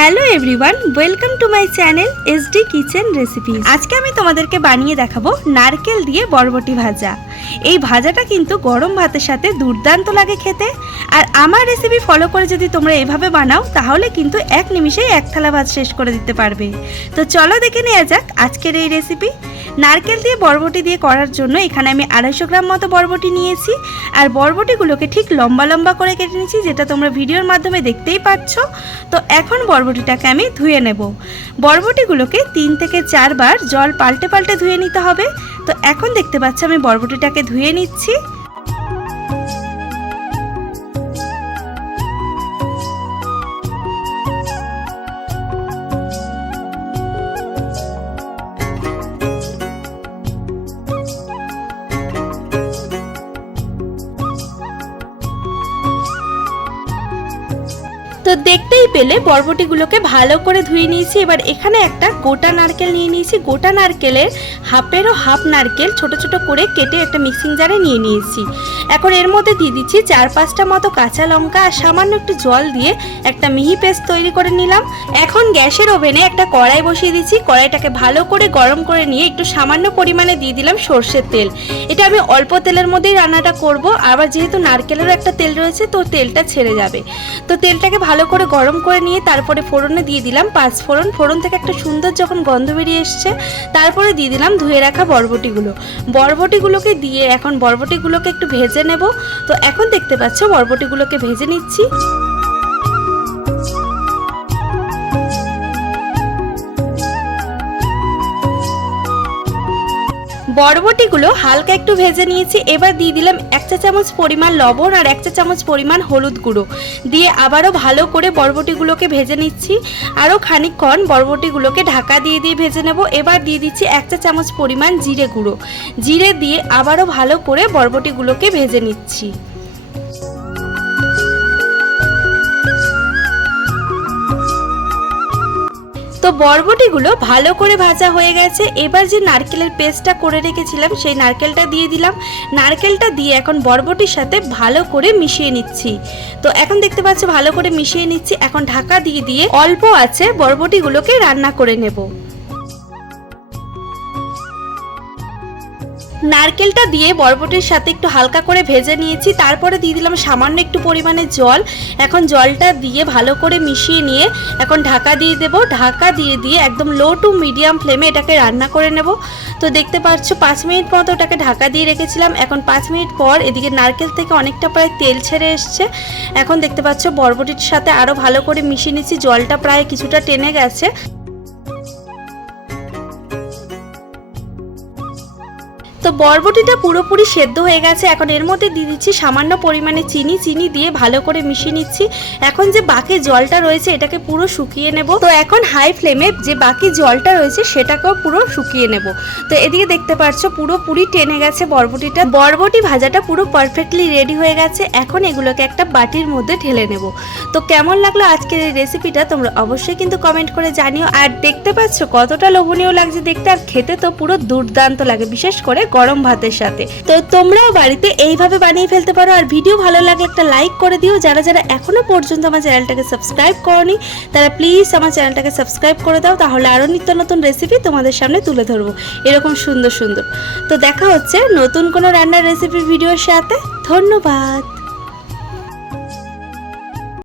Hello everyone, welcome to my channel S D kitchen recipe আজকে আমি তোমাদেরকে বানিয়ে দেখাবো নারকেল দিয়ে বরবটি ভাজা। এই ভাজাটা কিন্তু গরম ভাতের সাথে দুর্দান্ত লাগে খেতে। আর আমার রেসিপি ফলো করে যদি তোমরা এভাবে বানাও, তাহলে কিন্তু এক নিমিষেই এক থালা ভাত শেষ করে দিতে পারবে। তো চলো দেখে নেওয়া যাক আজকের এই রেসিপি নারকেল দিয়ে বরবটি দিয়ে করার জন্য এখানে আমি আড়াইশো গ্রাম মতো বরবটি নিয়েছি। আর বরবটিগুলোকে ঠিক লম্বা লম্বা করে কেটে নিয়েছি, যেটা তোমরা ভিডিওর মাধ্যমে দেখতেই পাচ্ছ। তো এখন বরবটিটাকে আমি ধুয়ে নেব। বরবটিগুলোকে তিন থেকে চারবার জল পাল্টে পাল্টে ধুয়ে নিতে হবে। তো এখন দেখতে পাচ্ছ আমি বরবটিটাকে ধুয়ে নিচ্ছি। তো দেখতেই পেলে বরবটিগুলোকে ভালো করে ধুয়ে নিয়েছি। এবার এখানে একটা গোটা নারকেল নিয়ে নিয়েছি। গোটা নারকেলের হাফেরও হাফ নারকেল ছোট ছোট করে কেটে একটা মিক্সিং জারে নিয়ে নিয়েছি। এখন এর মধ্যে দিয়ে দিচ্ছি চার পাঁচটা মতো কাঁচা লঙ্কা আর সামান্য একটু জল দিয়ে একটা মিহি পেস্ট তৈরি করে নিলাম। এখন গ্যাসের ওভেনে একটা কড়াই বসিয়ে দিচ্ছি। কড়াইটাকে ভালো করে গরম করে নিয়ে একটু সামান্য পরিমাণে দিয়ে দিলাম সর্ষের তেল। এটা আমি অল্প তেলের মধ্যেই রান্নাটা করব। আবার যেহেতু নারকেলেরও একটা তেল রয়েছে, তো তেলটা ছেড়ে যাবে। তো তেলটাকে ভালো করে গরম করে নিয়ে তারপরে ফোড়নে দিয়ে দিলাম পাঁচ ফোড়ন। ফোড়ন থেকে একটা সুন্দর যখন গন্ধ বেরিয়ে এসছে, তারপরে দিয়ে দিলাম ধুয়ে রাখা বরবটিগুলো। বরবটিগুলোকে দিয়ে এখন বরবটিগুলোকে একটু ভেজে নেব। তো এখন দেখতে পাচ্ছ বরবটিগুলোকে ভেজে নিচ্ছি। বরবটিগুলো হালকা একটু ভেজে নিয়েছি। এবার দিয়ে দিলাম এক চা চামচ পরিমাণ লবণ আর এক চা চামচ পরিমাণ হলুদ গুঁড়ো। দিয়ে আবারও ভালো করে বরবটিগুলোকে ভেজে নিচ্ছি। আরও খানিকক্ষণ বরবটিগুলোকে ঢাকা দিয়ে দিয়ে ভেজে নেব। এবার দিয়ে দিচ্ছি এক চা চামচ পরিমাণ জিরে গুঁড়ো। জিরে দিয়ে আবারও ভালো করে বরবটিগুলোকে ভেজে নিচ্ছি। তো বরবটিগুলো ভালো করে ভাজা হয়ে গেছে। এবার যে নারকেলের পেস্টটা করে রেখেছিলাম, সেই নারকেলটা দিয়ে দিলাম। নারকেলটা দিয়ে এখন বরবটির সাথে ভালো করে মিশিয়ে নিচ্ছি। তো এখন দেখতে পাচ্ছ, ভালো করে মিশিয়ে নিচ্ছি। এখন ঢাকা দিয়ে দিয়ে অল্প আছে, বরবটিগুলোকে রান্না করে নেব। নারকেলটা দিয়ে বরবটির সাথে একটু হালকা করে ভেজে নিয়েছি, তারপরে দিয়ে দিলাম সামান্য একটু পরিমাণে জল। এখন জলটা দিয়ে ভালো করে মিশিয়ে নিয়ে এখন ঢাকা দিয়ে দেব। ঢাকা দিয়ে দিয়ে একদম লো টু মিডিয়াম ফ্লেমে এটাকে রান্না করে নেব। তো দেখতে পাচ্ছ, পাঁচ মিনিট মতো ওটাকে ঢাকা দিয়ে রেখেছিলাম। এখন পাঁচ মিনিট পর এদিকে নারকেল থেকে অনেকটা প্রায় তেল ছেড়ে এসছে। এখন দেখতে পাচ্ছ, বরবটির সাথে আরও ভালো করে মিশিয়ে নিচ্ছি। জলটা প্রায় কিছুটা টেনে গেছে। তো বরবটিটা পুরোপুরি সেদ্ধ হয়ে গেছে। এখন এর মধ্যে দিয়ে দিচ্ছি সামান্য পরিমাণে চিনি। চিনি দিয়ে ভালো করে মিশিয়ে নিচ্ছি। এখন যে বাকি জলটা রয়েছে, এটাকে পুরো শুকিয়ে নেব। তো এখন হাই ফ্লেমে যে বাকি জলটা রয়েছে, সেটাকেও পুরো শুকিয়ে নেব। তো এদিকে দেখতে পাচ্ছ, পুরোপুরি টেনে গেছে বরবটিটা। বরবটি ভাজাটা পুরো পারফেক্টলি রেডি হয়ে গেছে। এখন এগুলোকে একটা বাটির মধ্যে ঢেলে নেব। তো কেমন লাগল আজকের এই রেসিপিটা তোমরা অবশ্যই কিন্তু কমেন্ট করে জানিও। আর দেখতে পাচ্ছ, কতটা লোভনীয় লাগছে দেখতে। আর খেতে তো পুরো দুর্দান্ত লাগে, বিশেষ করে গরম ভাতের সাথে। তো তোমরাও বাড়িতে এইভাবে বানিয়ে ফেলতে পারো। আর ভিডিও ভালো লাগলে একটা লাইক করে দিও। যারা যারা এখনও পর্যন্ত আমার চ্যানেলটাকে সাবস্ক্রাইব করনি, তারা প্লিজ আমার চ্যানেলটাকে সাবস্ক্রাইব করে দাও। তাহলে আরও নিত্য নতুন রেসিপি তোমাদের সামনে তুলে ধরবো। এরকম সুন্দর সুন্দর। তো দেখা হচ্ছে নতুন কোনো রান্নার রেসিপির ভিডিওর সাথে। ধন্যবাদ।